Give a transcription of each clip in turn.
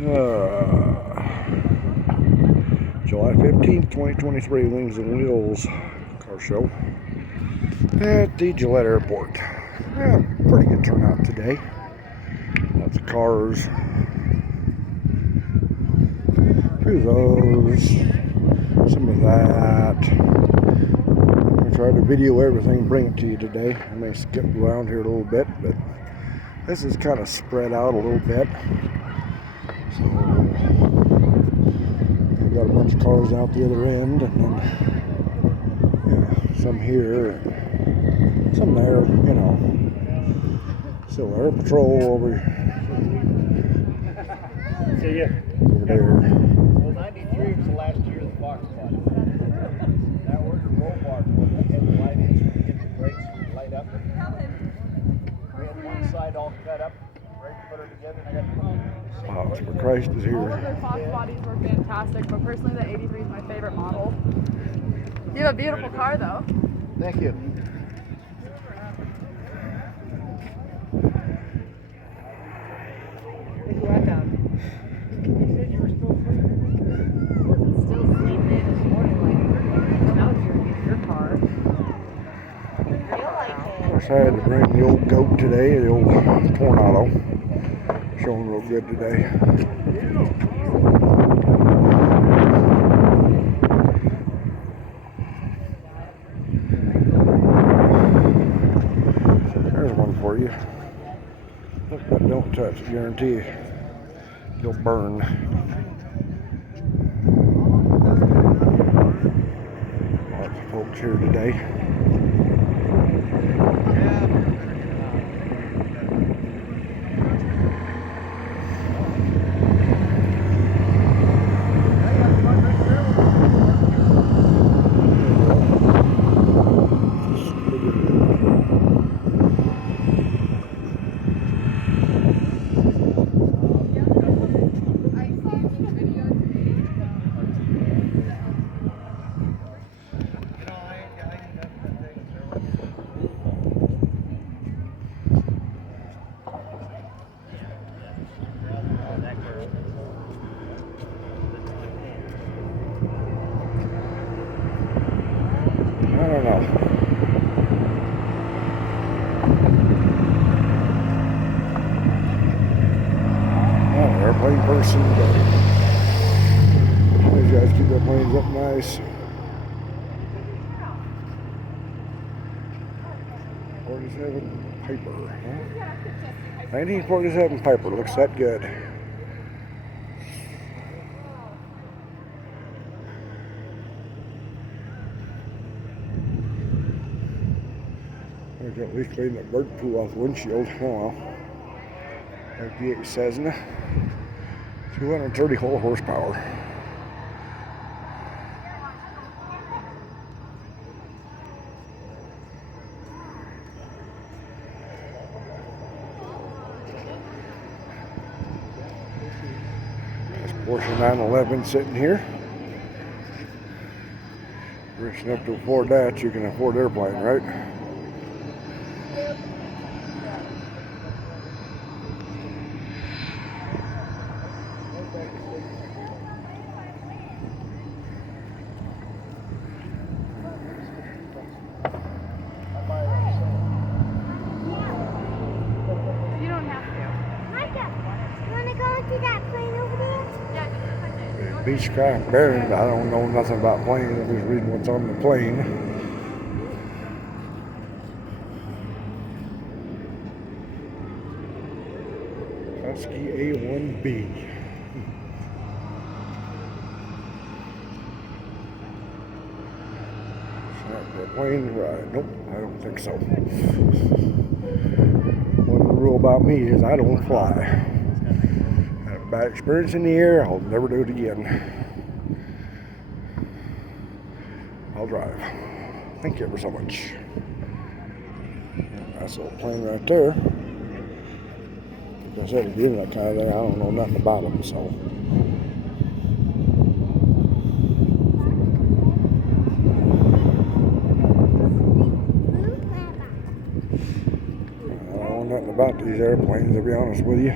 July 15th, 2023, Wings and Wheels car show at the Gillette Airport. Yeah, pretty good turnout today. Lots of cars. A few of those. Some of that. I'm going to try to video everything, bring it to you today. I may skip around here a little bit, but this is kind of spread out a little bit. So, we've got a bunch of cars out the other end, and then, some here, and some there, Still air patrol over See ya. Over there. Well, 93 was the last year of the box spot. Now where's the roll bar for? We had the light in, get the brakes light up. We had one side all cut up, ready to put her together, and I got the Wow, for Christ is here. All of their Fox bodies were fantastic, but personally the 83 is my favorite model. You have a beautiful car though. Thank you. Take a walk down. You said you were still sleeping. I wasn't still sleeping this morning, like come out here and get your car. Of course, I had to bring the old goat today, the old Tornado. Showing real good today. There's one for you. Look, but don't touch it, guarantee you'll burn. Lots of folks here today. I don't know. Airplane person, but these guys keep their planes up nice. 47 Piper, huh? 1947 Piper, looks that good. I can at least clean that bird poo off the windshield. Oh well. Like the 8 says, 230 whole horsepower. This Porsche 911 sitting here. Rich enough to afford that, you can afford airplane, right? You don't have to. Micah, you want to go into that plane over there? Yeah, just a second. Beechcraft Baron, I don't know nothing about planes, I'm just reading what's on the plane. Husky A1B. The plane ride? Nope, I don't think so. One rule about me is I don't fly. Had a bad experience in the air, I'll never do it again. I'll drive. Thank you ever so much. Nice little plane right there. Like I said, if you're that kind of thing, I don't know nothing about them, so. I don't know nothing about these airplanes, to be honest with you.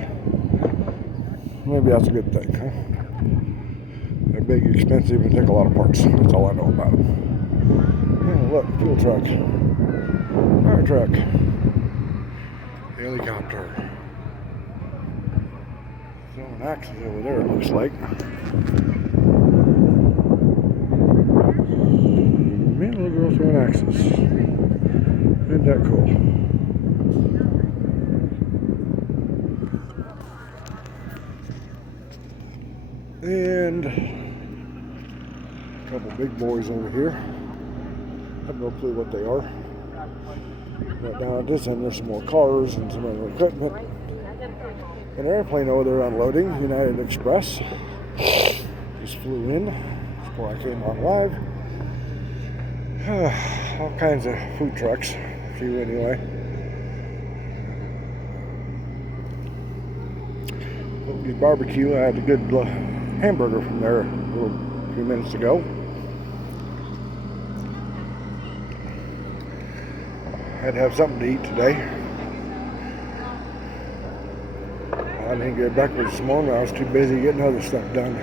Maybe that's a good thing, huh? They're big, expensive, and take a lot of parts. That's all I know about them. Oh, look, fuel truck. Fire truck. Helicopter. Throwing axes over there, it looks like. Man, little girl throwing axes. Isn't that cool? And a couple big boys over here. I have no clue what they are. But down at this end, there's some more cars and some other equipment. An airplane over there unloading, United Express. Just flew in before I came on live. All kinds of food trucks, a few anyway. Bobby's Barbecue, I had a good hamburger from there a few minutes ago. Had to have something to eat today. I didn't get breakfast this morning. I was too busy getting other stuff done.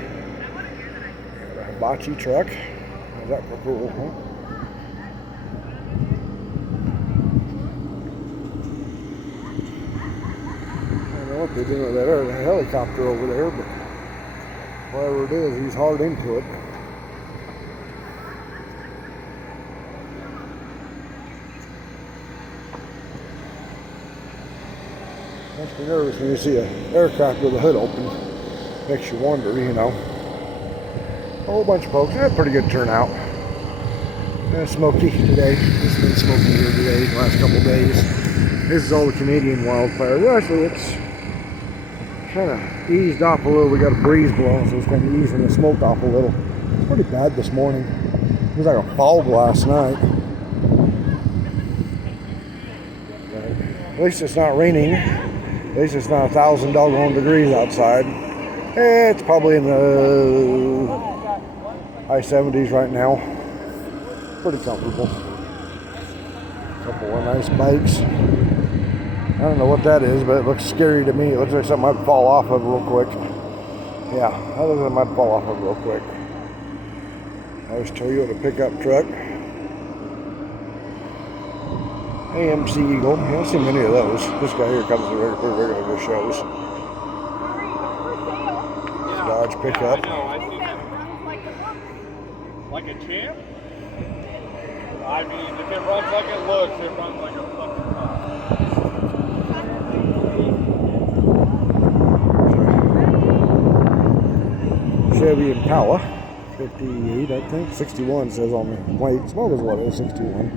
A hibachi truck. How's that for cool, huh? I don't know what they're doing with that helicopter over there, but whatever it is, he's hard into it. Makes me nervous when you see an aircraft with the hood open. Makes you wonder, you know. A whole bunch of folks. Had a pretty good turnout. Smoky today. It's been smoky here today, the last couple of days. This is all the Canadian wildfire. Well, actually, it's kind of eased off a little. We got a breeze blowing, so it's kind of easing the smoke off a little. It's pretty bad this morning. It was like a fog last night. But at least it's not raining. At least it's not 1,000 doggone degrees outside. It's probably in the high 70s right now. Pretty comfortable. A couple of nice bikes. I don't know what that is, but it looks scary to me. It looks like something I'd fall off of real quick. Yeah, that looks like something I'd fall off of real quick. Nice Toyota pickup truck. AMC Eagle. You don't see many of those. This guy here comes to regular to shows. Dodge pickup. Like a champ? I mean, if it runs like it looks, it runs like a fucking car. Chevy Impala. 58, I think. 61 says on the plate. Smoke is what it is, 61.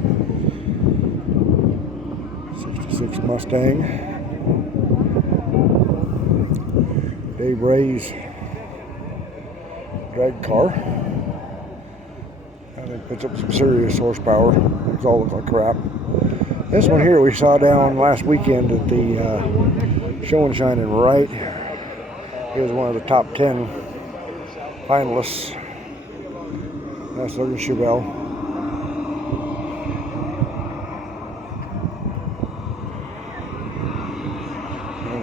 66 Mustang. Dave Ray's drag car. I think puts up some serious horsepower. These all look like crap. This one here we saw down last weekend at the Show and Shine in Wright. He was one of the top 10 finalists. Nice looking Chevelle.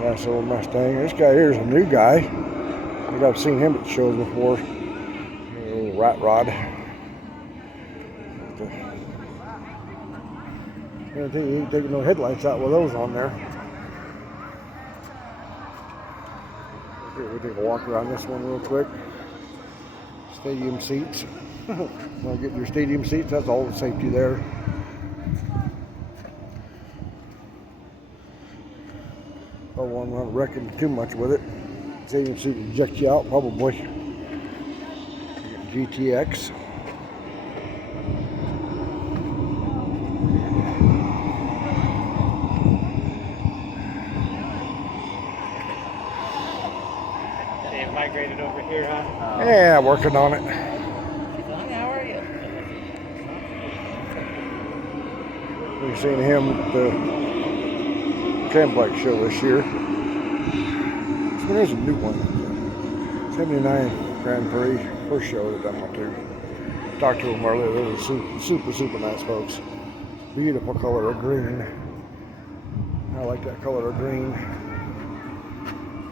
Nice old Mustang. This guy here is a new guy. I think I've seen him at shows before. A little rat rod. I think he ain't taking no headlights out with those on there. Here, we take a walk around this one real quick. Stadium seats. Want to get your stadium seats? That's all the safety there. I won't reckon too much with it. Stadium seat will eject you out probably. GTX. They've migrated over here, huh? Yeah, working on it. How are you? We've seen him at the Campbike show this year. There's a new one. 79 Grand Prix. First show that I went to. Talked to them earlier. Those are super nice folks. Beautiful color of green. I like that color of green.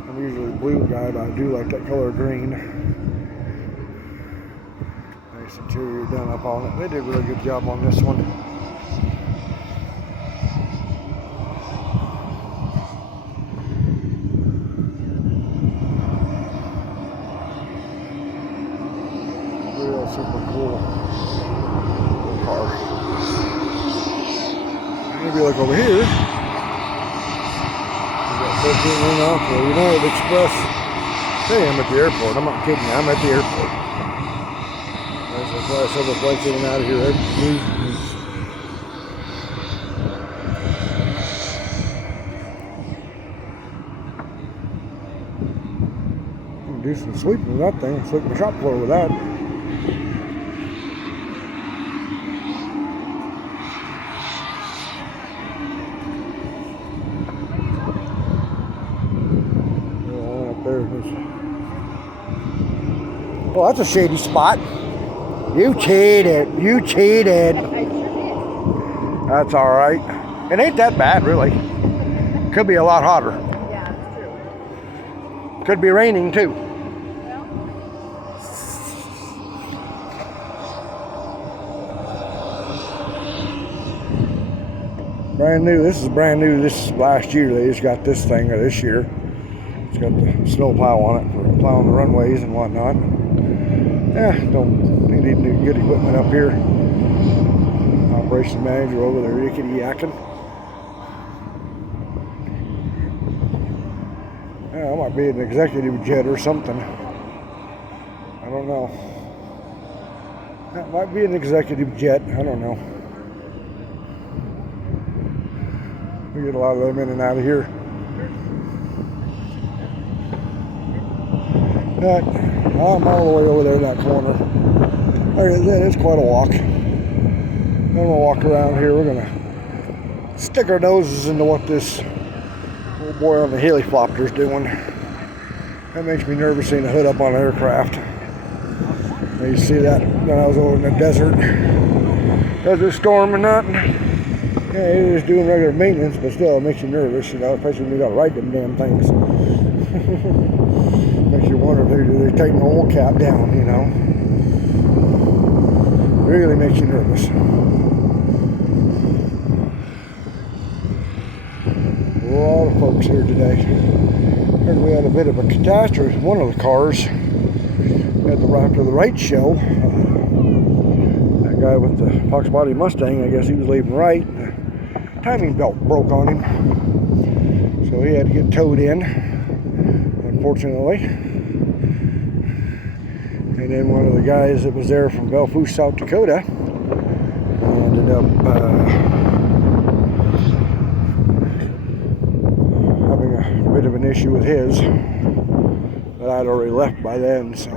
I'm usually a blue guy, but I do like that color green. Nice interior done up on it. They did a really good job on this one. Real super cool car. Maybe look over here. We got 14 in off for United Express. Hey, I'm at the airport. I'm not kidding you. I'm at the airport. There's several flights in and out of here every week. Do some sweeping with that thing. Sweep the shop floor with that. Up there. Well, that's a shady spot. You cheated. You cheated. That's all right. It ain't that bad, really. Could be a lot hotter. Yeah, it's true. Could be raining too. Brand new. This is brand new. This is last year. They just got this thing, or this year. It's got the snow plow on it for plowing the runways and whatnot. Yeah, don't need any good equipment up here. Operations manager over there, yickety yakking. Yeah, I might be an executive jet or something. I don't know. That might be an executive jet. I don't know. We get a lot of them in and out of here. But I'm all the way over there in that corner. It's quite a walk. Then we'll walk around here. We're gonna stick our noses into what this little boy on the helicopter's doing. That makes me nervous seeing the hood up on an aircraft. You see that when I was over in the desert storm and nothing. Yeah, it is doing regular maintenance, but still it makes you nervous, you know, especially when you gotta ride them damn things. Makes you wonder if they're taking the oil cap down, you know. Really makes you nervous. A lot of folks here today. Heard we had a bit of a catastrophe. One of the cars at the After the Right show. That guy with the Fox Body Mustang, I guess he was leaving right. The timing belt broke on him. So he had to get towed in, unfortunately. And then one of the guys that was there from Belfouche, South Dakota, ended up having a bit of an issue with his, but I'd already left by then, so.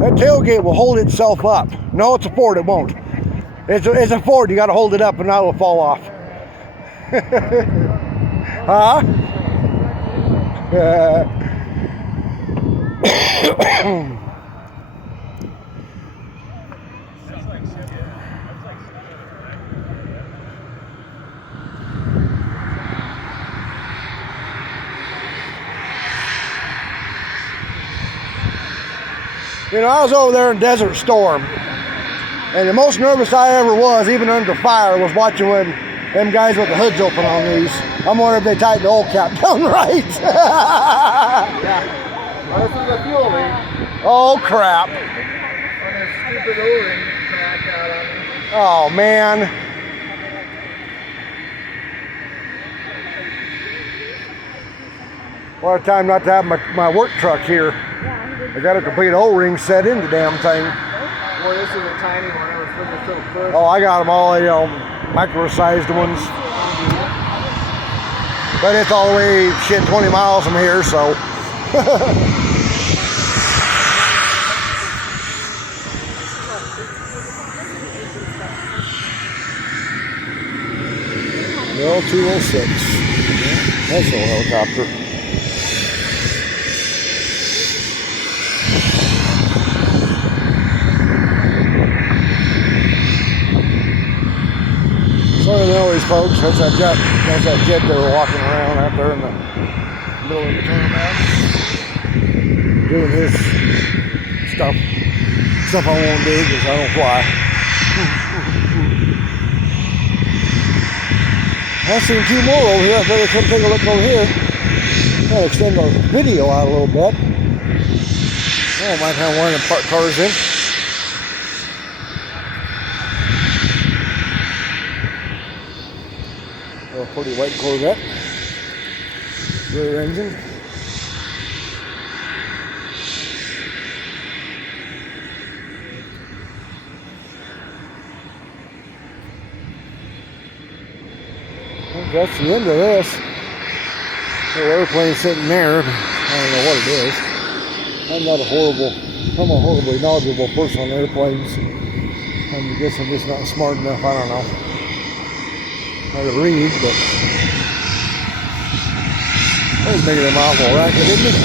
That tailgate will hold itself up. No, it's a Ford, it won't. It's a Ford, you gotta hold it up and now it'll fall off. Huh? You know, I was over there in Desert Storm, and the most nervous I ever was, even under fire, was watching when them guys with the hoods open on these. I'm wondering if they tightened the oil cap down right. Yeah. Well, this is a fuel leak. Oh, crap. When this stupid O-ring cracked out on me. Oh, man. What a time not to have my work truck here. I got a complete O-ring set in the damn thing. Boy, this is a tiny one. It was from the little push. Oh, I got them all, you know, micro-sized ones. But it's all the way, 20 miles from here, so. L206. Nice little helicopter. folks. That's that jet they were walking around out there in the middle of the turnaround, doing his stuff. Stuff I won't do because I don't fly. I've seen two more over here. I better come take a look over here. Try to extend our video out a little bit. Oh, might have one of them parked cars in. A pretty white Corvette. Rear engine. That's the end of this. Little airplane sitting there. I don't know what it is. I'm a horribly knowledgeable person on airplanes. I guess I'm just not smart enough. I don't know how to read, but that was making them awful racket, didn't it?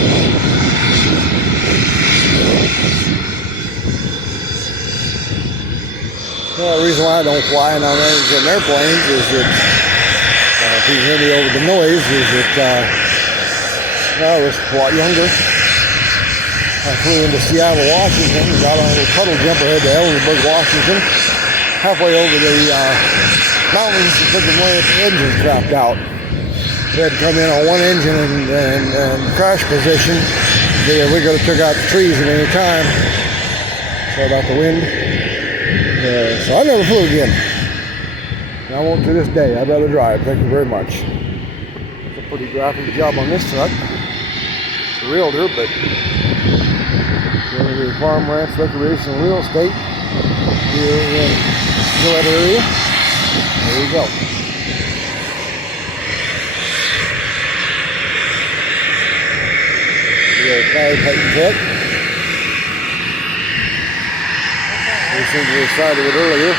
Well, the reason why I don't fly on airplanes is that if you hear me over the noise, is that when I was a lot younger, I flew into Seattle, Washington, and got on a little puddle jumper head to Ellenburg, Washington. Halfway over the mountains, the engine crapped out. We had to come in on one engine and crash position. We could have took out the trees at any time. Sorry about the wind. So I never flew again. And I won't to this day. I'd rather drive. Thank you very much. It's a pretty graphic job on this truck. It's a realtor, but going to farm, ranch, recreation, and real estate here in Gillette area. There you go. The old fire fighting truck. We seen to the side of it earlier.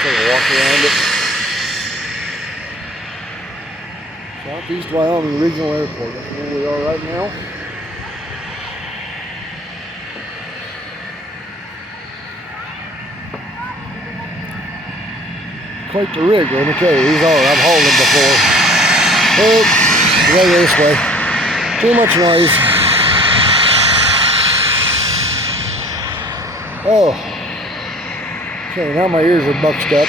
Take a walk around it. Southeast Wyoming Regional Airport. That's where we are right now. Quite the rig, let me tell you. These are. I've hauled them before. Oh, go this way. Too much noise. Oh. Okay, now my ears are buxed up.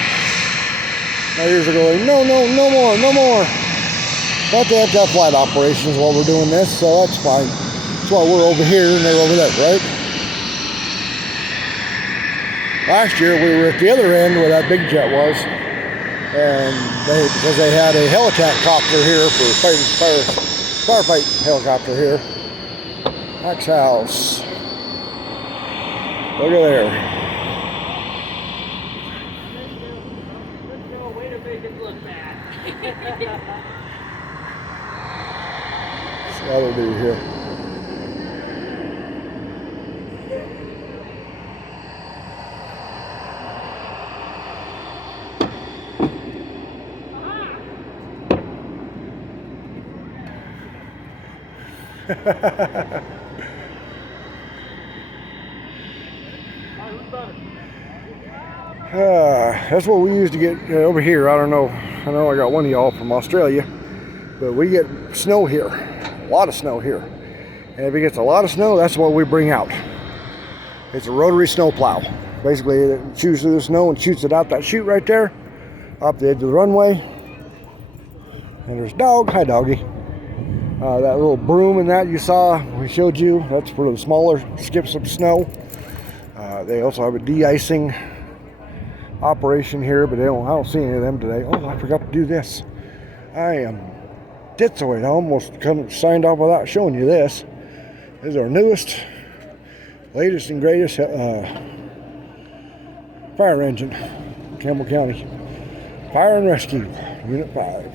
My ears are going, no more. But they have to have flight operations while we're doing this, so that's fine. That's why we're over here and they're over there, right? Last year we were at the other end where that big jet was, and because they had a helicopter here for firefight helicopter here. Max House. Look at there. What's the other dude here? That's what we used to get over here. I don't know. I know I got one of y'all from Australia, but we get snow here. A lot of snow here. And if it gets a lot of snow, that's what we bring out. It's a rotary snow plow. Basically, it chews through the snow and shoots it out that chute right there, up the edge of the runway. And there's dog. Hi, doggy. That little broom and that you saw, we showed you, that's for the smaller skips of snow. They also have a de-icing operation here, but I don't see any of them today. Oh, I forgot to do this. I am ditzoid. I almost signed off without showing you this. This is our newest, latest and greatest fire engine, Campbell County Fire and Rescue, Unit 5.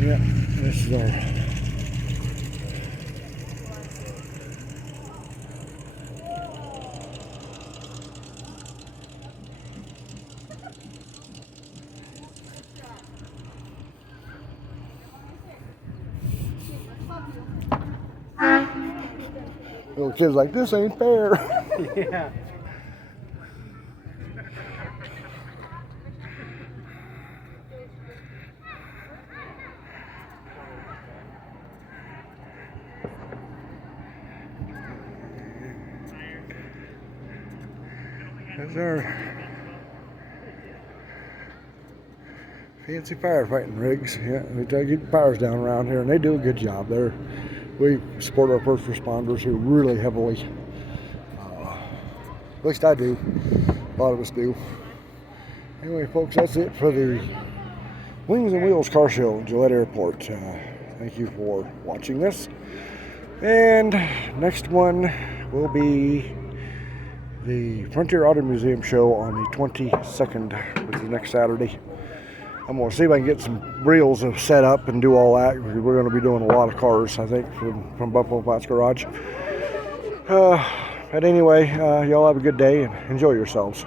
Yeah, this is our Little kids like, this ain't fair. Yeah. That's our fancy firefighting rigs. Yeah, we try to get fires down around here, and they do a good job. We support our first responders here really heavily. At least I do. A lot of us do. Anyway, folks, that's it for the Wings and Wheels car show at Gillette Airport. Thank you for watching this. And next one will be the Frontier Auto Museum show on the 22nd, which is next Saturday. I'm going to see if I can get some reels of set up and do all that. We're going to be doing a lot of cars, I think, from Buffalo Flats Garage. But anyway, y'all have a good day and enjoy yourselves.